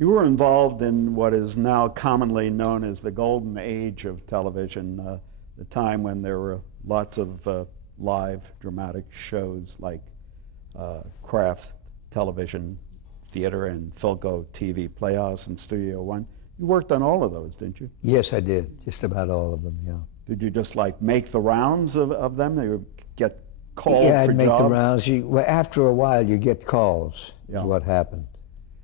You were involved in what is now commonly known as the golden age of television, the time when there were lots of live dramatic shows like Kraft Television Theater and Philco TV Playhouse and Studio One. You worked on all of those, didn't you? Yes, I did. Just about all of them, yeah. Did you just like make the rounds of them? They would get called yeah, for I'd make jobs? the rounds. Well, after a while, you get calls, Yeah. is what happened.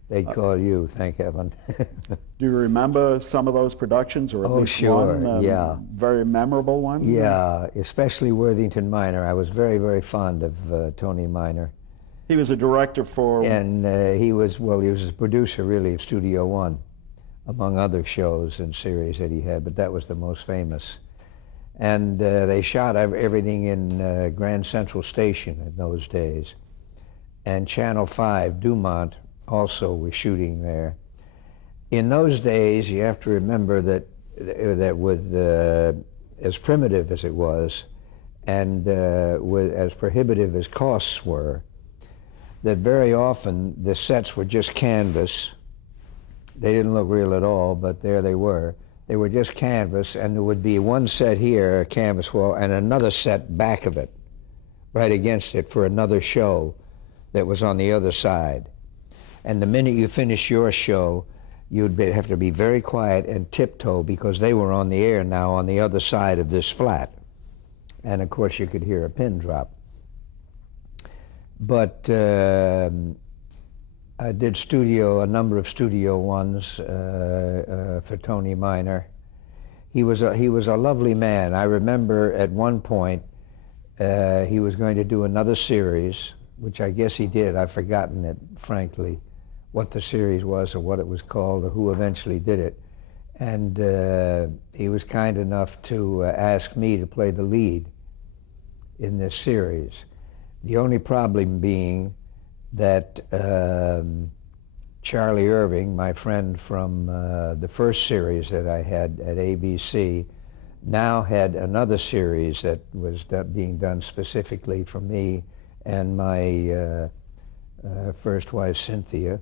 They'd call you, thank heaven. Do you remember some of those productions, or at least sure, one yeah. very memorable one? Yeah, especially Worthington Minor. I was very, very fond of Tony Minor. He was a director for... And he was a producer, really, of Studio One, among other shows and series that he had, but that was the most famous. And they shot everything in Grand Central Station in those days. And Channel 5, Dumont, also was shooting there. In those days, you have to remember that with as primitive as it was, and with as prohibitive as costs were, that very often the sets were just canvas. They didn't look real at all, but there they were. They were just canvas, and there would be one set here, a canvas wall, and another set back of it, right against it for another show that was on the other side. And the minute you finish your show, you'd have to be very quiet and tiptoe, because they were on the air now on the other side of this flat. And of course you could hear a pin drop. But I did a number of Studio Ones for Tony Minor. He was a lovely man. I remember at one point he was going to do another series, which I guess he did. I've forgotten it, frankly, what the series was or what it was called or who eventually did it. And he was kind enough to ask me to play the lead in this series. The only problem being that Charlie Irving, my friend from the first series that I had at ABC, now had another series that was being done specifically for me and my first wife, Cynthia.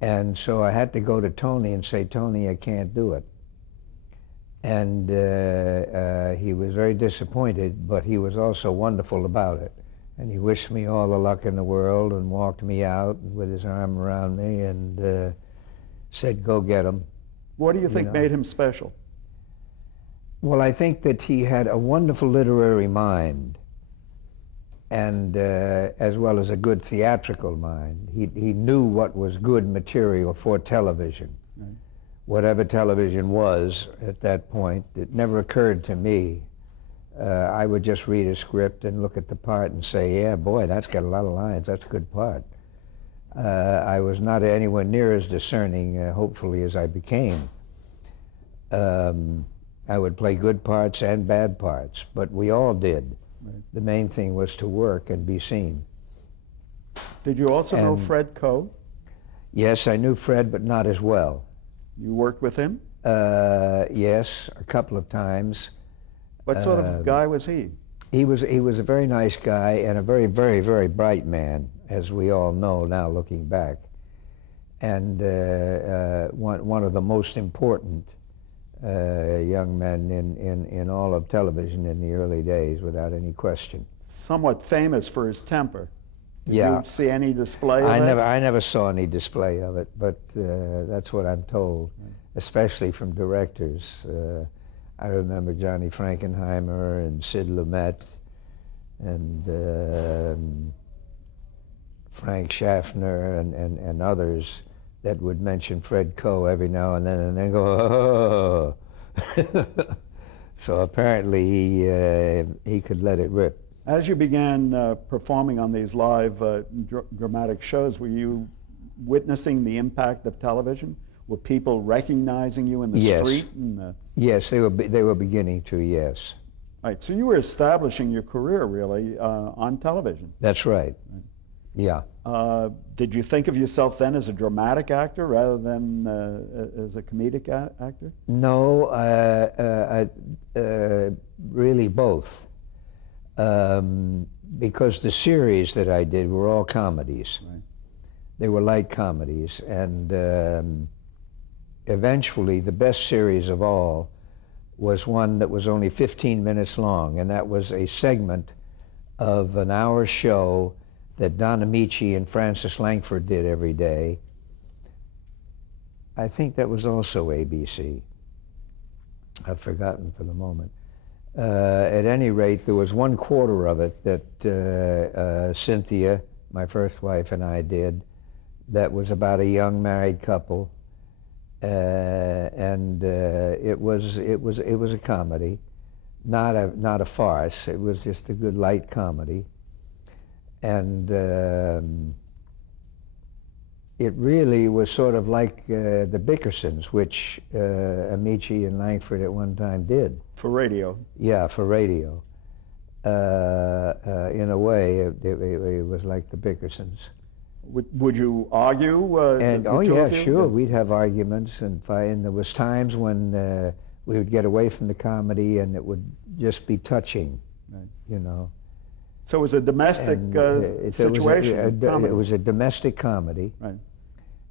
And so I had to go to Tony and say, Tony, I can't do it. And he was very disappointed, but he was also wonderful about it. And he wished me all the luck in the world and walked me out with his arm around me and said, go get him. What do you think made him special? Well, I think that he had a wonderful literary mind, and as well as a good theatrical mind. He knew what was good material for television. Right. Whatever television was at that point, it never occurred to me. I would just read a script and look at the part and say, yeah, boy, that's got a lot of lines, that's a good part. I was not anywhere near as discerning, hopefully, as I became. I would play good parts and bad parts, but we all did. Right. The main thing was to work and be seen. Did you also know Fred Coe? Yes, I knew Fred, but not as well. You worked with him? Yes, a couple of times. What sort of guy was he? He was a very nice guy and a very, very, very bright man, as we all know now looking back. And one of the most important young men in all of television in the early days, without any question. Somewhat famous for his temper. Did you see any display of it? I never saw any display of it, but that's what I'm told, especially from directors. I remember Johnny Frankenheimer and Sid Lumet and Frank Schaffner and others that would mention Fred Coe every now and then go, oh. So apparently he could let it rip. As you began performing on these live dramatic shows, were you witnessing the impact of television? Were people recognizing you in the street? Yes, they were beginning to, yes. Right, so you were establishing your career, really, on television. That's right. Yeah. Did you think of yourself then as a dramatic actor rather than as a comedic actor? No, really both. Because the series that I did were all comedies. Right. They were light comedies, and eventually the best series of all was one that was only 15 minutes long, and that was a segment of an hour show that Don Amici and Francis Langford did every day. I think that was also ABC. I've forgotten for the moment. At any rate, there was 1/4 of it that Cynthia, my first wife, and I did, that was about a young married couple, and it was a comedy, not a farce. It was just a good light comedy, and it really was sort of like the Bickersons, which Amici and Langford at one time did. For radio. Yeah, for radio. In a way, it was like the Bickersons. Would you argue? And the two yeah, of you? sure, we'd have arguments and fight, and there was times when we would get away from the comedy and it would just be touching, Right. you know. So it was a domestic situation. It was a domestic comedy. Right.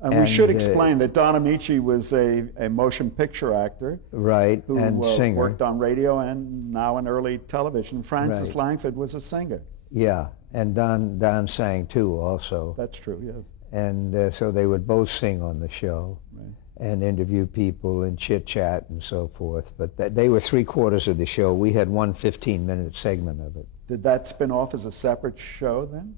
And we should explain that Don Amici was a motion picture actor. Right, Who and singer. worked on radio and now in early television. Francis Right. Langford was a singer. Yeah, and Don sang too also. That's true, yes. And so they would both sing on the show. Right. And interview people and chit-chat and so forth. But they were 3/4 of the show. We had one 15-minute segment of it. Did that spin off as a separate show then?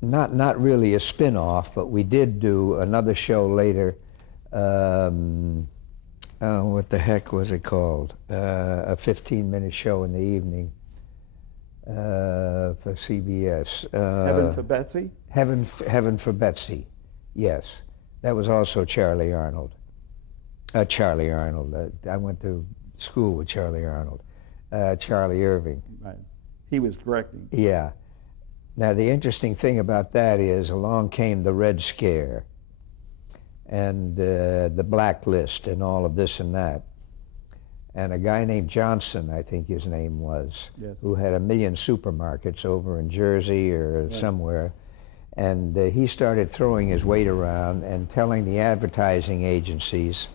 Not really a spin-off, but we did do another show later. What the heck was it called? A 15-minute show in the evening for CBS. Heaven for Betsy? Heaven for Betsy, yes. That was also Charlie Arnold. Charlie Arnold. I went to school with Charlie Arnold. Charlie Irving. Right. He was directing. Yeah. Now the interesting thing about that is along came the Red Scare and the blacklist and all of this and that. And a guy named Johnson, I think his name was, Yes. who had 1 million supermarkets over in Jersey or somewhere. And he started throwing his weight around and telling the advertising agencies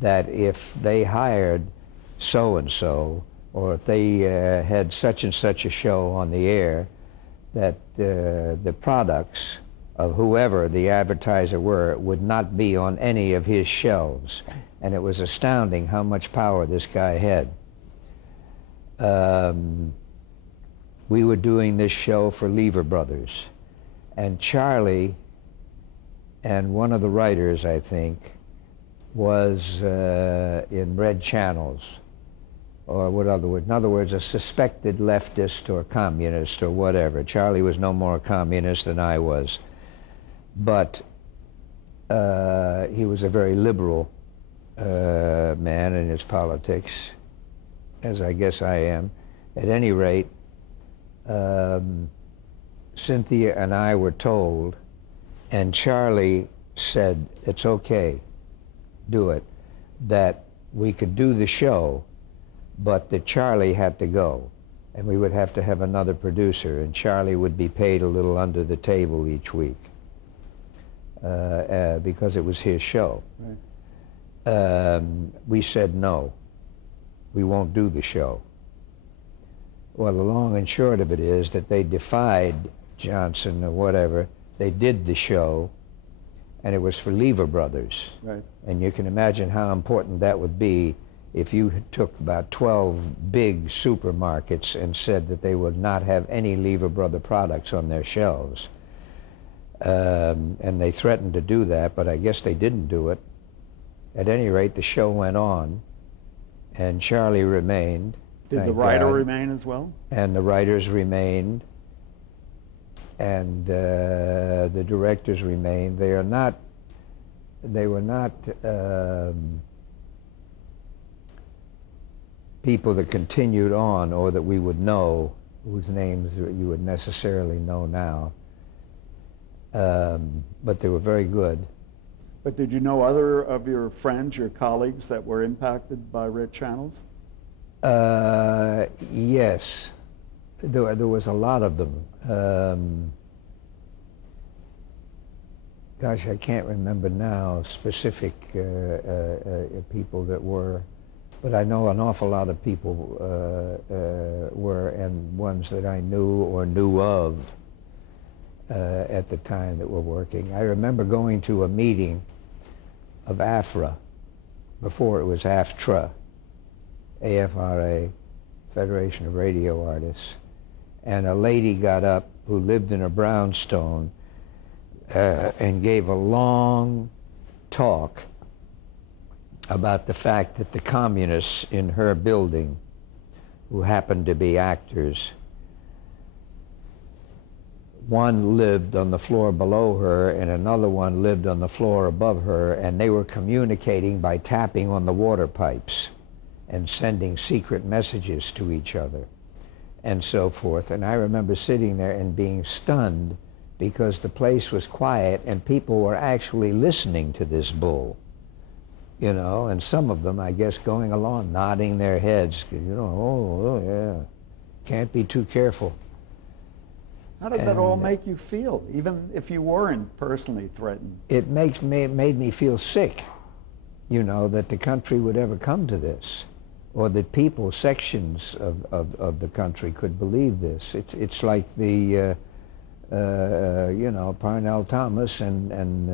that if they hired so-and-so, or if they had such and such a show on the air, that the products of whoever the advertiser were would not be on any of his shelves. And it was astounding how much power this guy had. We were doing this show for Lever Brothers. And Charlie and one of the writers, I think, was in Red Channels, or what other word? In other words, a suspected leftist or communist or whatever. Charlie was no more a communist than I was, but he was a very liberal man in his politics, as I guess I am. At any rate, Cynthia and I were told, and Charlie said, it's okay, do it, that we could do the show, but that Charlie had to go, and we would have to have another producer, and Charlie would be paid a little under the table each week because it was his show. Right. We said no, we won't do the show. Well, the long and short of it is that they defied Johnson or whatever. They did the show, and it was for Lever Brothers. Right. And you can imagine how important that would be if you took about 12 big supermarkets and said that they would not have any Lever Brother products on their shelves. And they threatened to do that, but I guess they didn't do it. At any rate, the show went on, and Charlie remained. Did the writer remain as well? And the writers remained, and the directors remained. They were not people that continued on or that we would know, whose names you would necessarily know now. But they were very good. But did you know other of your friends, your colleagues, that were impacted by Red Channels? Yes, there was a lot of them. gosh, I can't remember now specific people that were, but I know an awful lot of people were, and ones that I knew or knew of at the time that were working. I remember going to a meeting of AFRA, before it was AFTRA, AFRA, Federation of Radio Artists, and a lady got up who lived in a brownstone and gave a long talk about the fact that the communists in her building, who happened to be actors, one lived on the floor below her and another one lived on the floor above her, and they were communicating by tapping on the water pipes and sending secret messages to each other and so forth. And I remember sitting there and being stunned because the place was quiet and people were actually listening to this bull, you know, and some of them, I guess, going along, nodding their heads, you know, oh yeah, can't be too careful. How did that all make you feel, even if you weren't personally threatened? It made me feel sick, you know, that the country would ever come to this, or that people, sections of the country could believe this. It's like the, you know, Parnell Thomas and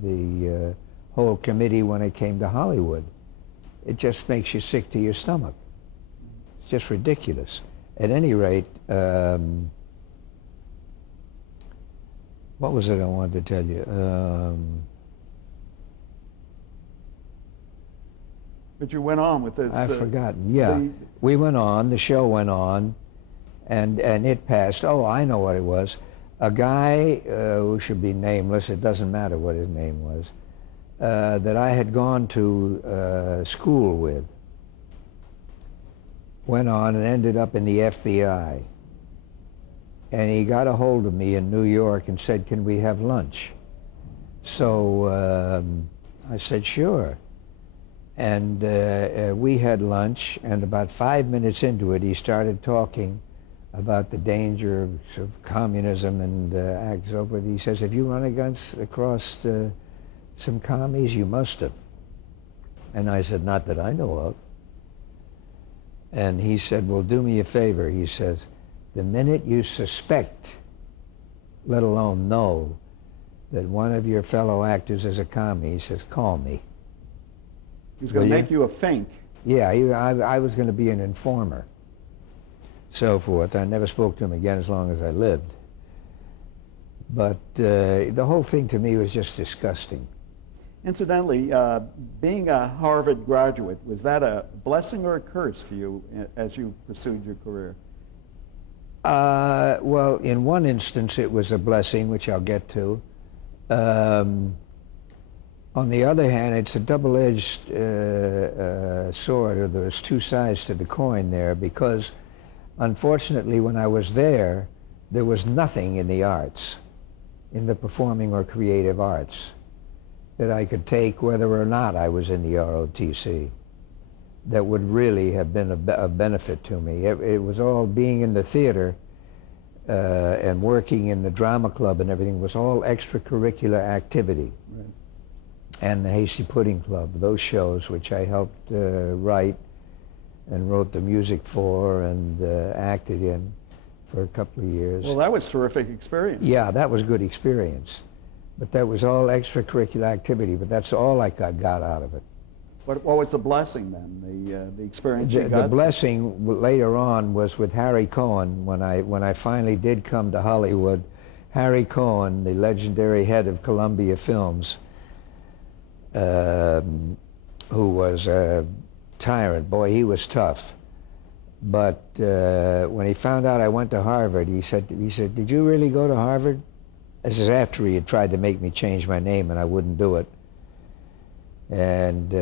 the whole committee when it came to Hollywood. It just makes you sick to your stomach. It's just ridiculous. At any rate, what was it I wanted to tell you? But you went on with this. I've forgotten. Yeah, we went on. The show went on, and it passed. Oh, I know what it was. A guy who should be nameless. It doesn't matter what his name was. That I had gone to school with. Went on and ended up in the FBI. And he got a hold of me in New York and said, "Can we have lunch?" So I said, "Sure." And we had lunch, and about 5 minutes into it, he started talking about the danger of communism and acts over. He says, "Have you run across some commies? You must have." And I said, "Not that I know of." And he said, "Well, do me a favor." He says, "The minute you suspect, let alone know, that one of your fellow actors is a commie," he says, "call me." He was going to make you a fink. Yeah, I was going to be an informer. So forth. I never spoke to him again as long as I lived. But the whole thing to me was just disgusting. Incidentally, being a Harvard graduate, was that a blessing or a curse for you as you pursued your career? Well, in one instance, it was a blessing, which I'll get to. On the other hand, it's a double-edged sword, or there's two sides to the coin there, because unfortunately, when I was there was nothing in the arts, in the performing or creative arts, that I could take whether or not I was in the ROTC, that would really have been a benefit to me. It was all being in the theater and working in the drama club and everything was all extracurricular activity. Right. And the Hasty Pudding Club, those shows which I helped write and wrote the music for and acted in for a couple of years. Well, that was a terrific experience. Yeah, that was a good experience. But that was all extracurricular activity, but that's all I got out of it. What was the blessing then, the experience you got? The blessing later on was with Harry Cohen. When I finally did come to Hollywood, Harry Cohen, the legendary head of Columbia Films, who was a tyrant. Boy, he was tough. But when he found out I went to Harvard, he said, "Did you really go to Harvard?" This is after he had tried to make me change my name, and I wouldn't do it. And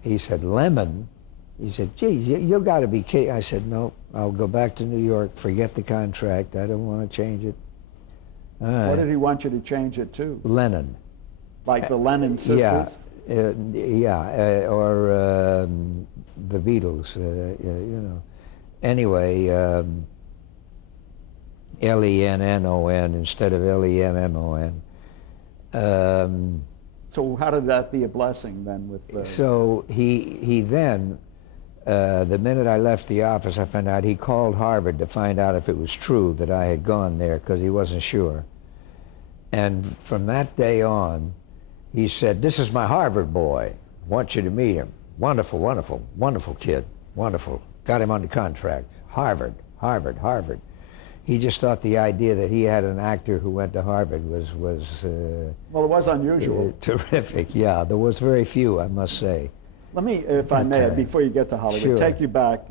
he said, "Lemmon?" He said, "Geez, you got to be kidding." I said, "No, I'll go back to New York, forget the contract. I don't want to change it." What did he want you to change it to? Lennon. Like the Lennon sisters? Yeah, or the Beatles, you know. Anyway, Lennon instead of Lemmon. So how did that be a blessing then with the... So he then, the minute I left the office, I found out he called Harvard to find out if it was true that I had gone there, because he wasn't sure. And from that day on, he said, "This is my Harvard boy. I want you to meet him. Wonderful, wonderful, wonderful kid. Wonderful. Got him under contract. Harvard, Harvard, Harvard." He just thought the idea that he had an actor who went to Harvard was Well, it was unusual. terrific. Yeah, there was very few, I must say. Let me, if I may, Okay. before you get to Hollywood, Sure. take you back,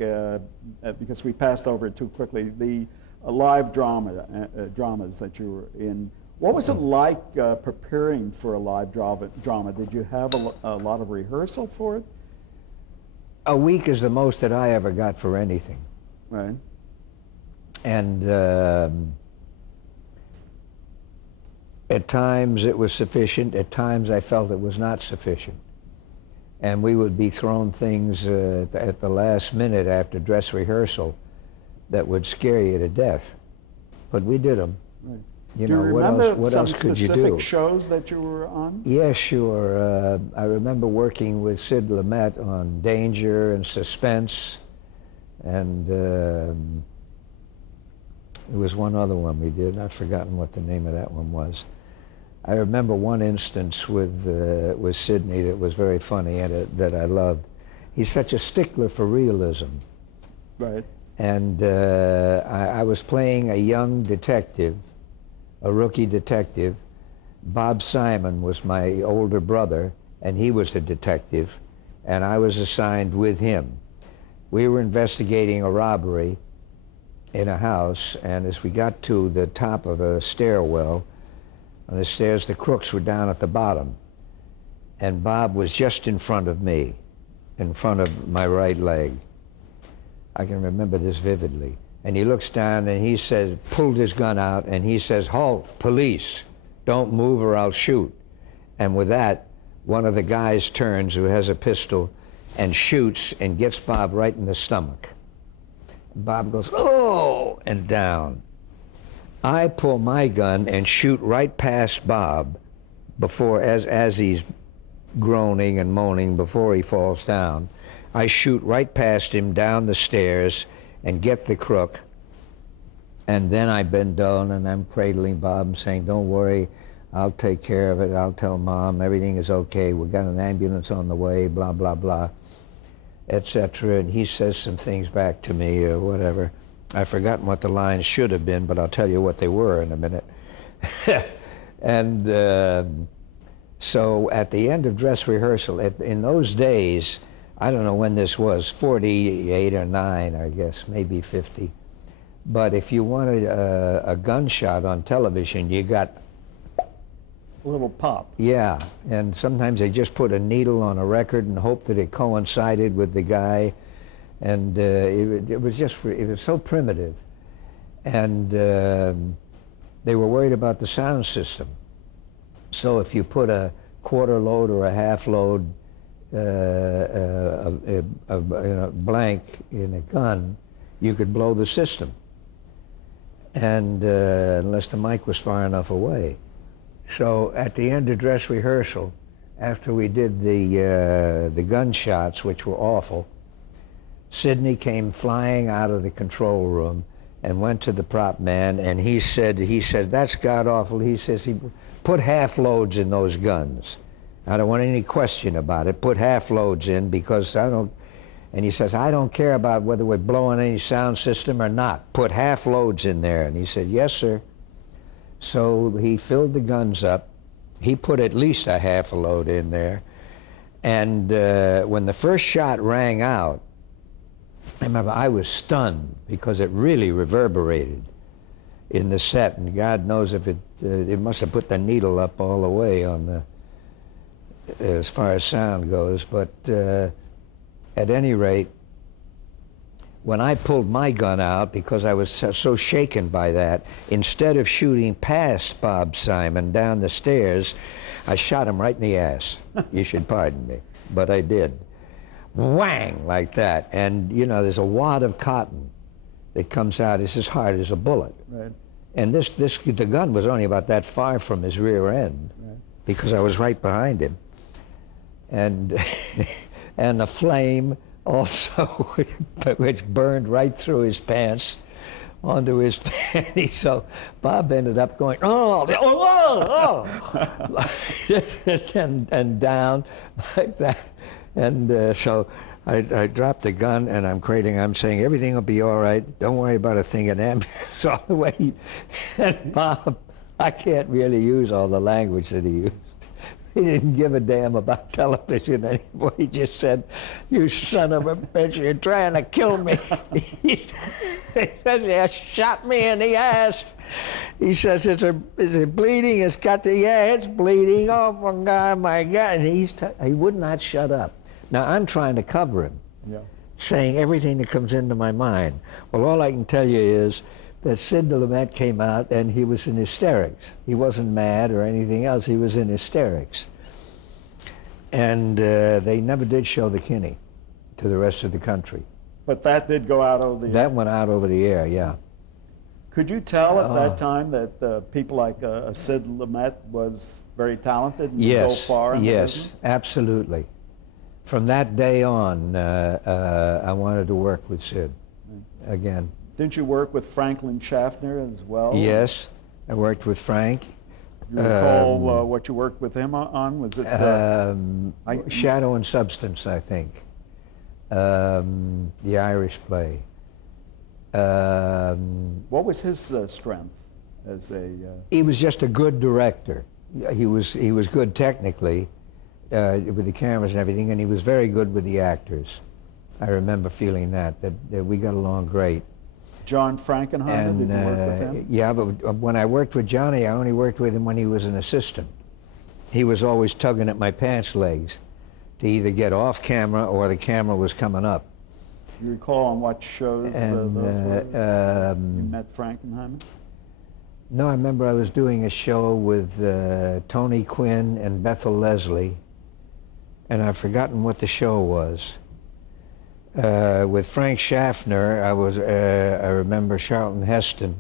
because we passed over it too quickly, the live dramas that you were in. What was it like preparing for a live drama? Did you have a lot of rehearsal for it? A week is the most that I ever got for anything. Right. And at times it was sufficient, at times I felt it was not sufficient. And we would be thrown things at the last minute after dress rehearsal that would scare you to death. But we did them. Right. You Do know, you what remember else, what some else could you specific do? shows that you were on? Yeah, sure. I remember working with Sid Lumet on Danger and Suspense, and there was one other one we did. I've forgotten what the name of that one was. I remember one instance with Sidney that was very funny and that I loved. He's such a stickler for realism. Right. And I was playing a young detective, a rookie detective. Bob Simon was my older brother, and he was a detective, and I was assigned with him. We were investigating a robbery in a house, and as we got to the top of a stairwell, on the stairs, the crooks were down at the bottom, and Bob was just in front of me, in front of my right leg. I can remember this vividly. And he looks down and he says, pulled his gun out, and he says, "Halt, police, don't move or I'll shoot." And with that, one of the guys turns, who has a pistol, and shoots and gets Bob right in the stomach. Bob goes, "Oh," and down. I pull my gun and shoot right past Bob before, as he's groaning and moaning before he falls down. I shoot right past him down the stairs and get the crook. And then I bend down and I'm cradling Bob and saying, "Don't worry, I'll take care of it. I'll tell Mom everything is okay. We've got an ambulance on the way, blah, blah, blah," etc. And he says some things back to me or whatever. I've forgotten what the lines should have been, but I'll tell you what they were in a minute. And so at the end of dress rehearsal, in those days, I don't know when this was, 48 or 9, I guess, maybe 50. But if you wanted a gunshot on television, you got... A little pop. Yeah, and sometimes they just put a needle on a record and hope that it coincided with the guy. And it was so primitive. And they were worried about the sound system. So if you put a quarter load or a half load blank in a gun, you could blow the system. And unless the mic was far enough away. So at the end of dress rehearsal, after we did the gunshots, which were awful, Sidney came flying out of the control room and went to the prop man, and he said, "That's god awful." He says, "He put half loads in those guns. I don't want any question about it. Put half loads in, because I don't," and he says, "I don't care about whether we're blowing any sound system or not. Put half loads in there." And he said, "Yes, sir." So he filled the guns up. He put at least a half a load in there. And when the first shot rang out, I remember I was stunned because it really reverberated in the set, and God knows if it must have put the needle up all the way on the, as far as sound goes. But at any rate, when I pulled my gun out, because I was so shaken by that, instead of shooting past Bob Simon down the stairs, I shot him right in the ass. You should pardon me, but I did. Whang, like that. And you know, there's a wad of cotton that comes out. It's as hard as a bullet. Right. And the gun was only about that far from his rear end. Right. because I was right behind him. And and a flame also, which burned right through his pants onto his panties. So Bob ended up going, oh, and down like that. And so I dropped the gun, and I'm saying, everything will be all right. Don't worry about a thing. And ambulance all the way. And Bob, I can't really use all the language that he used. He didn't give a damn about television anymore. He just said, you son of a bitch, you're trying to kill me. He says, you shot me in the ass. He says, is it bleeding? It's got to, yeah, it's bleeding. Oh, my God. And he would not shut up. Now, I'm trying to cover him, saying everything that comes into my mind. Well, all I can tell you is that Sid Lumet came out and he was in hysterics. He wasn't mad or anything else. He was in hysterics. And they never did show the Kinney to the rest of the country. But that did go out over the air? That went out over the air, yeah. Could you tell at that time that people like Sid Lumet was very talented and could go far in the business? Yes, absolutely. From that day on, I wanted to work with Sid again. Didn't you work with Franklin Schaffner as well? Yes, I worked with Frank. You recall what you worked with him on? Was it Shadow and Substance, I think. The Irish play. What was his strength as a? He was just a good director. He was good technically with the cameras and everything, and he was very good with the actors. I remember feeling that we got along great. John Frankenheimer, did you work with him? Yeah, but when I worked with Johnny, I only worked with him when he was an assistant. He was always tugging at my pants legs to either get off camera or the camera was coming up. You recall on what shows those were? You met Frankenheimer? No, I remember I was doing a show with Tony Quinn and Bethel Leslie, and I've forgotten what the show was. With Frank Schaffner, I remember Charlton Heston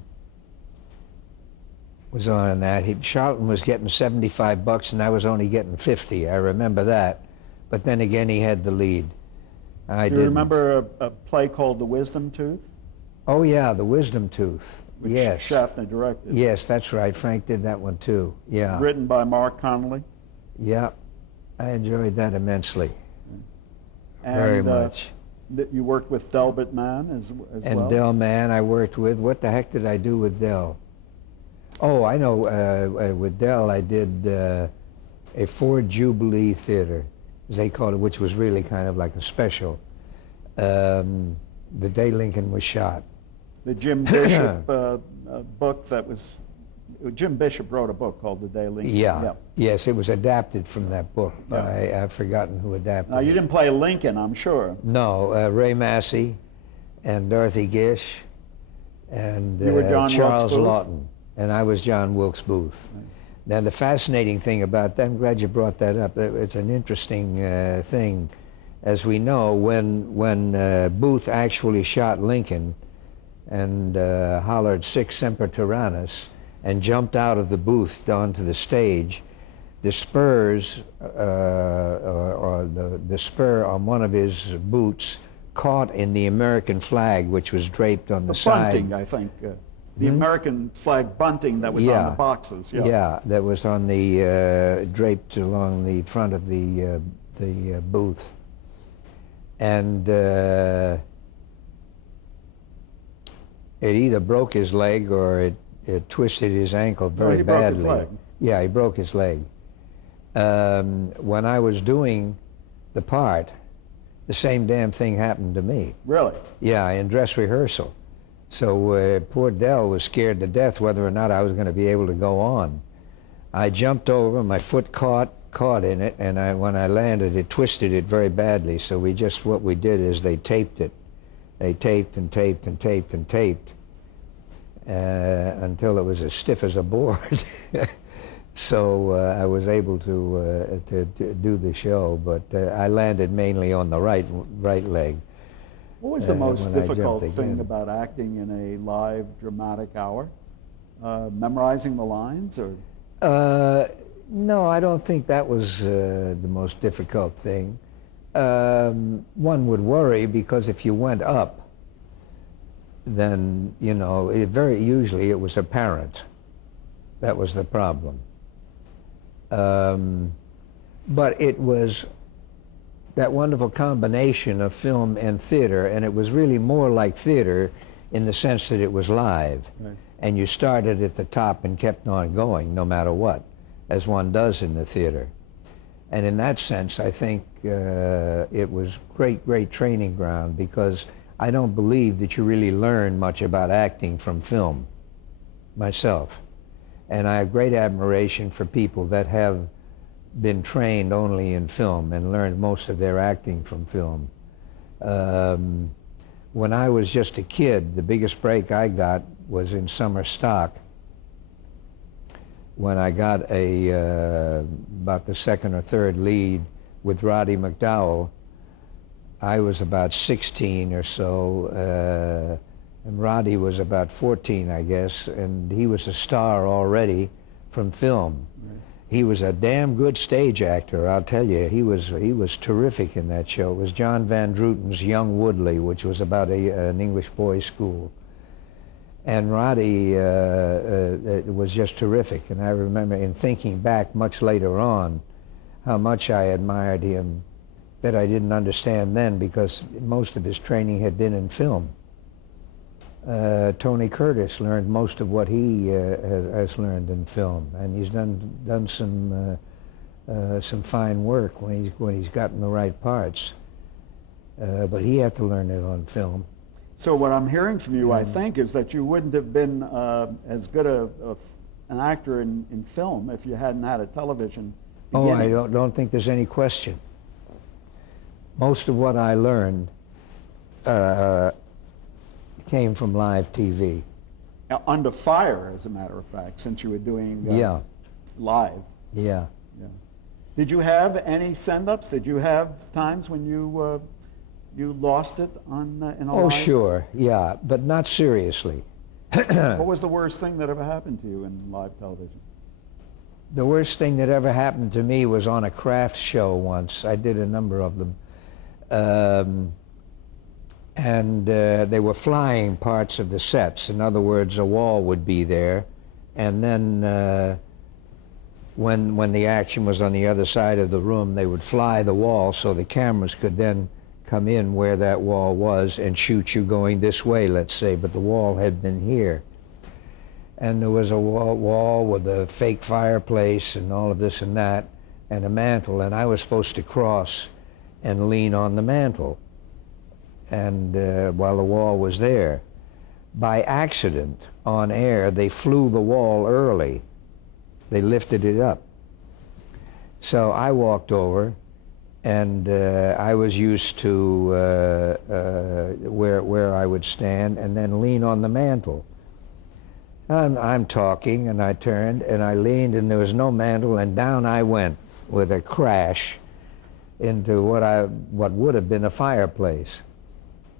was on that. Charlton was getting $75 and I was only getting 50. I remember that. But then again, he had the lead. Do you remember a play called The Wisdom Tooth? Oh yeah, The Wisdom Tooth. Which yes. Schaffner directed. Yes, that's right. Frank did that one too. Yeah. Written by Mark Connolly. Yeah, I enjoyed that immensely. And, very much. You worked with Delbert Mann as well? And Del Mann I worked with. What the heck did I do with Del? Oh, I know. With Del I did a Ford Jubilee Theater, as they called it, which was really kind of like a special. The day Lincoln was shot. The Jim Bishop book that was... Jim Bishop wrote a book called The Day Lincoln. Yeah. Yes, it was adapted from that book. Yeah. I've forgotten who adapted it. Now, you didn't play Lincoln, I'm sure. No, Ray Massey and Dorothy Gish and you were John Charles Wilkes Booth? Lawton. And I was John Wilkes Booth. Right. Now, the fascinating thing about that, I'm glad you brought that up. It's an interesting thing. As we know, when Booth actually shot Lincoln and hollered "Sic Semper Tyrannis," and jumped out of the booth onto the stage, the spurs, or the spur on one of his boots caught in the American flag, which was draped on the side. Bunting, I think. The American flag bunting that was on the boxes. Yeah. Yeah, that was on the, draped along the front of the booth. And it either broke his leg or it twisted his ankle very badly. Broke his leg. Yeah, he broke his leg. When I was doing the part, the same damn thing happened to me. Really? Yeah, in dress rehearsal. So poor Del was scared to death whether or not I was going to be able to go on. I jumped over, my foot caught in it, and when I landed, it twisted it very badly. So what we did is they taped it. They taped and taped and taped and taped. Until it was as stiff as a board. So I was able to do the show, but I landed mainly on the right leg. What was the most difficult thing about acting in a live dramatic hour? Memorizing the lines, or? No, I don't think that was the most difficult thing. One would worry because if you went up, then, you know, very usually it was apparent. That was the problem. But it was that wonderful combination of film and theater, and it was really more like theater in the sense that it was live. Right. And you started at the top and kept on going no matter what, as one does in the theater. And in that sense, I think it was great training ground, because I don't believe that you really learn much about acting from film, myself. And I have great admiration for people that have been trained only in film and learned most of their acting from film. When I was just a kid, the biggest break I got was in summer stock, when I got about the second or third lead with Roddy McDowell. I was about 16 or so, and Roddy was about 14, I guess, and he was a star already from film. Right. He was a damn good stage actor, I'll tell you. He was terrific in that show. It was John Van Druten's Young Woodley, which was about an English boys' school. And Roddy was just terrific. And I remember, in thinking back much later on, how much I admired him, that I didn't understand then, because most of his training had been in film. Tony Curtis learned most of what he has learned in film, and he's done some fine work when he's gotten the right parts. But he had to learn it on film. So what I'm hearing from you, I think, is that you wouldn't have been as good an actor in film if you hadn't had a television beginning. Oh, I don't think there's any question. Most of what I learned came from live TV. Under fire, as a matter of fact, since you were doing live. Yeah. Yeah. Did you have any send-ups? Did you have times when you lost it in a live? Oh, sure, yeah, but not seriously. What was the worst thing that ever happened to you in live television? The worst thing that ever happened to me was on a craft show once. I did a number of them. And they were flying parts of the sets. In other words, a wall would be there, and then when the action was on the other side of the room, they would fly the wall so the cameras could then come in where that wall was and shoot you going this way, let's say, but the wall had been here. And there was a wall with a fake fireplace and all of this and that, and a mantle, and I was supposed to cross and lean on the mantle, and while the wall was there. By accident, on air, they flew the wall early. They lifted it up. So I walked over, and I was used to where I would stand and then lean on the mantle. I'm talking, and I turned, and I leaned, and there was no mantle, and down I went with a crash into what would have been a fireplace.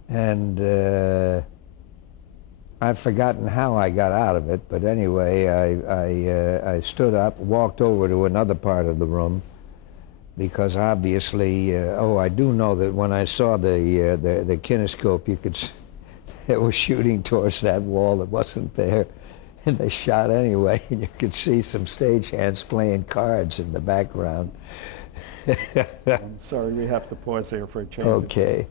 And I've forgotten how I got out of it, but anyway, I stood up, walked over to another part of the room, because obviously, I do know that when I saw the kinescope, you could they were shooting towards that wall that wasn't there, and they shot anyway, and you could see some stagehands playing cards in the background. I'm sorry, we have to pause here for a change. Okay.